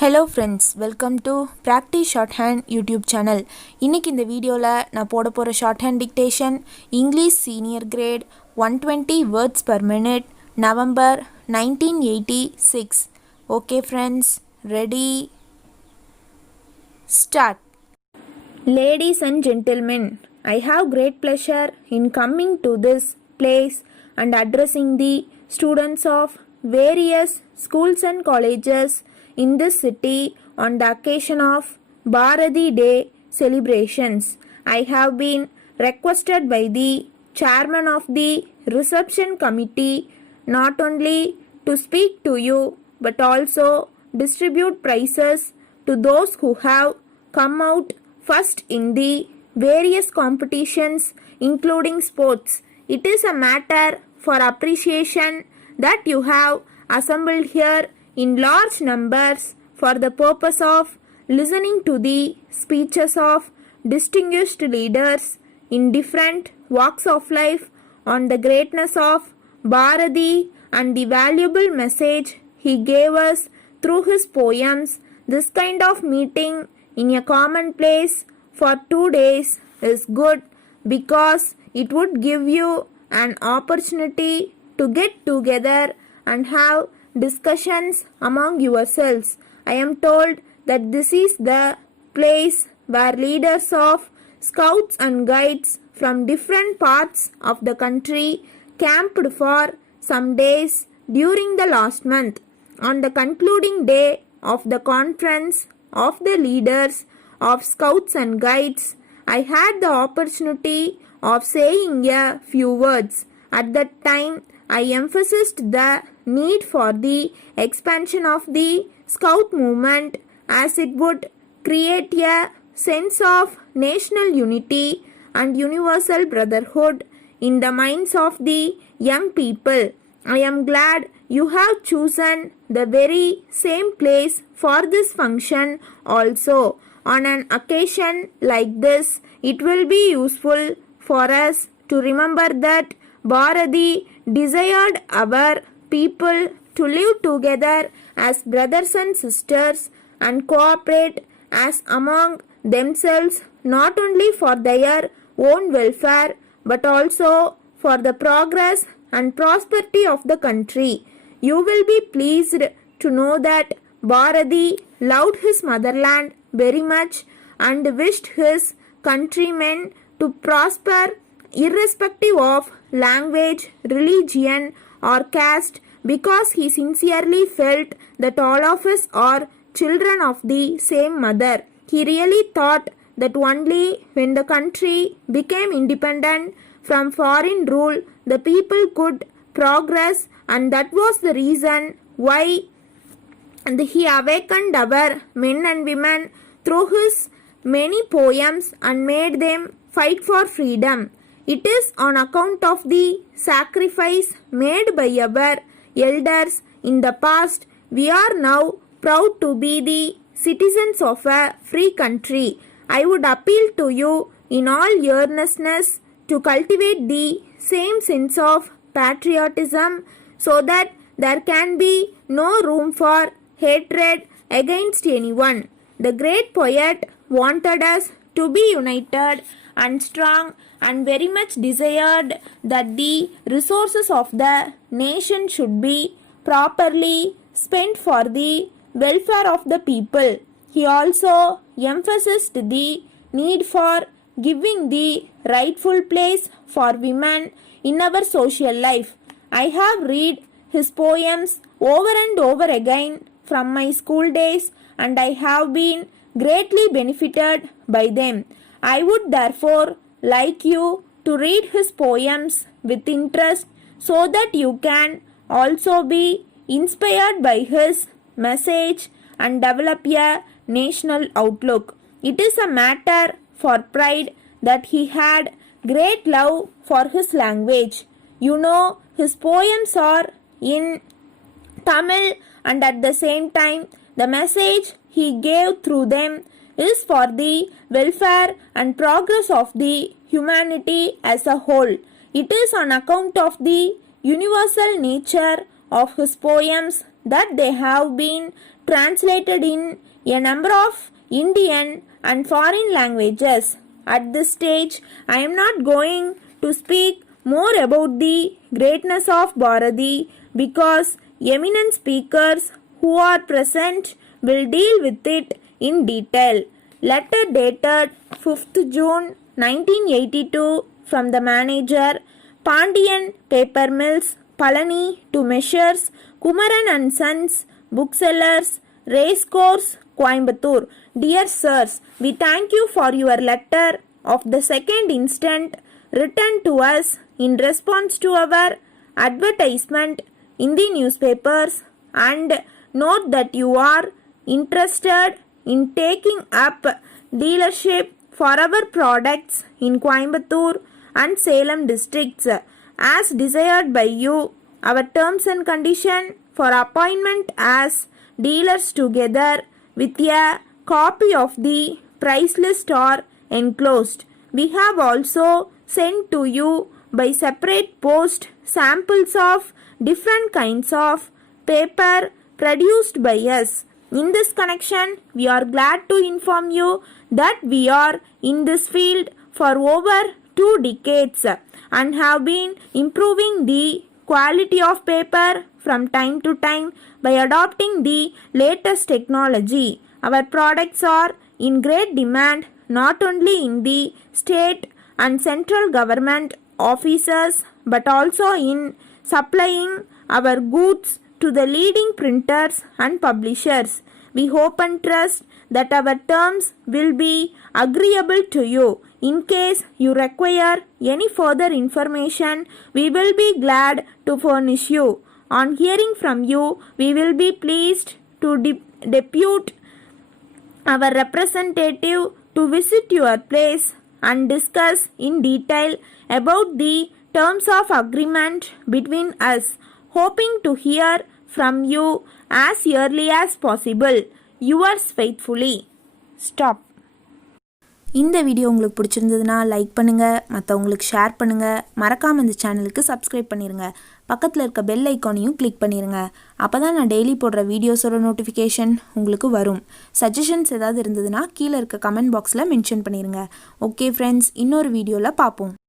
Hello friends, welcome to practice short hand YouTube channel. இன்றைக்கி இந்த வீடியோவில் நான் போட போகிற short hand dictation English senior great 120 words per minute November 1986. Okay friends, ready? Start. Ladies and gentlemen, I have great pleasure in coming to this place and addressing the students of various schools and colleges in this city on the occasion of Bharati Day celebrations. I have been requested by the chairman of the reception committee not only to speak to you but also distribute prizes to those who have come out first in the various competitions including sports. It is a matter for appreciation that you have assembled here in large numbers for the purpose of listening to the speeches of distinguished leaders in different walks of life on the greatness of Bharati and the valuable message he gave us through his poems. This kind of meeting in a common place for 2 days is good because it would give you an opportunity to get together and have discussions among yourselves. I am told that this is the place where leaders of scouts and guides from different parts of the country camped for some days during the last month. On the concluding day of the conference of the leaders of scouts and guides, I had the opportunity of saying a few words. At that time, I emphasized the need for the expansion of the scout movement as it would create a sense of national unity and universal brotherhood in the minds of the young people. I am glad you have chosen the very same place for this function also. On an occasion like this, it will be useful for us to remember that Bharati desired our people to live together as brothers and sisters and cooperate as among themselves not only for their own welfare but also for the progress and prosperity of the country. You will be pleased to know that Bharati loved his motherland very much and wished his countrymen to prosper irrespective of language, religion or caste because he sincerely felt that all of us are children of the same mother. He really thought that only when the country became independent from foreign rule, the people could progress, and that was the reason why he awakened our men and women through his many poems and made them fight for freedom. It is on account of the sacrifice made by our elders in the past we are now proud to be the citizens of a free country. I would appeal to you in all earnestness to cultivate the same sense of patriotism so that there can be no room for hatred against anyone. The great poet wanted us to be united and strong and very much desired that the resources of the nation should be properly spent for the welfare of the people. He also emphasized the need for giving the rightful place for women in our social life. I have read his poems over and over again from my school days and I have been greatly benefited by them. I would therefore like you to read his poems with interest so that you can also be inspired by his message and develop a national outlook. It is a matter for pride that he had great love for his language. You know, his poems are in Tamil and at the same time the message he gave through them is for the welfare and progress of the humanity as a whole. It is on account of the universal nature of his poems that they have been translated in a number of Indian and foreign languages. At this stage, I am not going to speak more about the greatness of Bharati because eminent speakers who are present will deal with it in detail. Letter dated 5th June 1982 from the manager, Pandian Paper Mills, Palani, to Messrs. Kumaran and Sons, booksellers, Racecourse, Coimbatore. Dear sirs, we thank you for your letter of the 2nd instant written to us in response to our advertisement in the newspapers, and note that you are interested in taking up dealership for our products in Coimbatore and Salem districts as desired by you. Our terms and condition for appointment as dealers together with a copy of the price list are enclosed. We have also sent to you by separate post samples of different kinds of paper produced by us. In this connection, we are glad to inform you that we are in this field for over 2 decades and have been improving the quality of paper from time to time by adopting the latest technology. Our products are in great demand not only in the state and central government offices but also in supplying our goods to the leading printers and publishers. We hope and trust that our terms will be agreeable to you. In case you require any further information, we will be glad to furnish you. On hearing from you, we will be pleased to depute our representative to visit your place and discuss in detail about the terms of agreement between us, hoping to hear from you as early as possible. Yours faithfully. Stop. இந்த video உங்களுக்கு பிடிச்சிருந்ததுன்னா like பண்ணுங்கள், மற்றவங்களுக்கு share பண்ணுங்கள், மறக்காமல் இந்த சேனலுக்கு subscribe பண்ணிடுங்க. பக்கத்தில் இருக்க பெல் ஐக்கானையும் கிளிக் பண்ணிடுங்க. அப்போ தான் நான் டெய்லி போடுற வீடியோஸோட நோட்டிஃபிகேஷன் உங்களுக்கு வரும். சஜஷன்ஸ் ஏதாவது இருந்ததுன்னா கீழே இருக்க கமெண்ட் பாக்ஸில் மென்ஷன் பண்ணிடுங்க. ஓகே ஃப்ரெண்ட்ஸ், இன்னொரு வீடியோவில் பார்ப்போம்.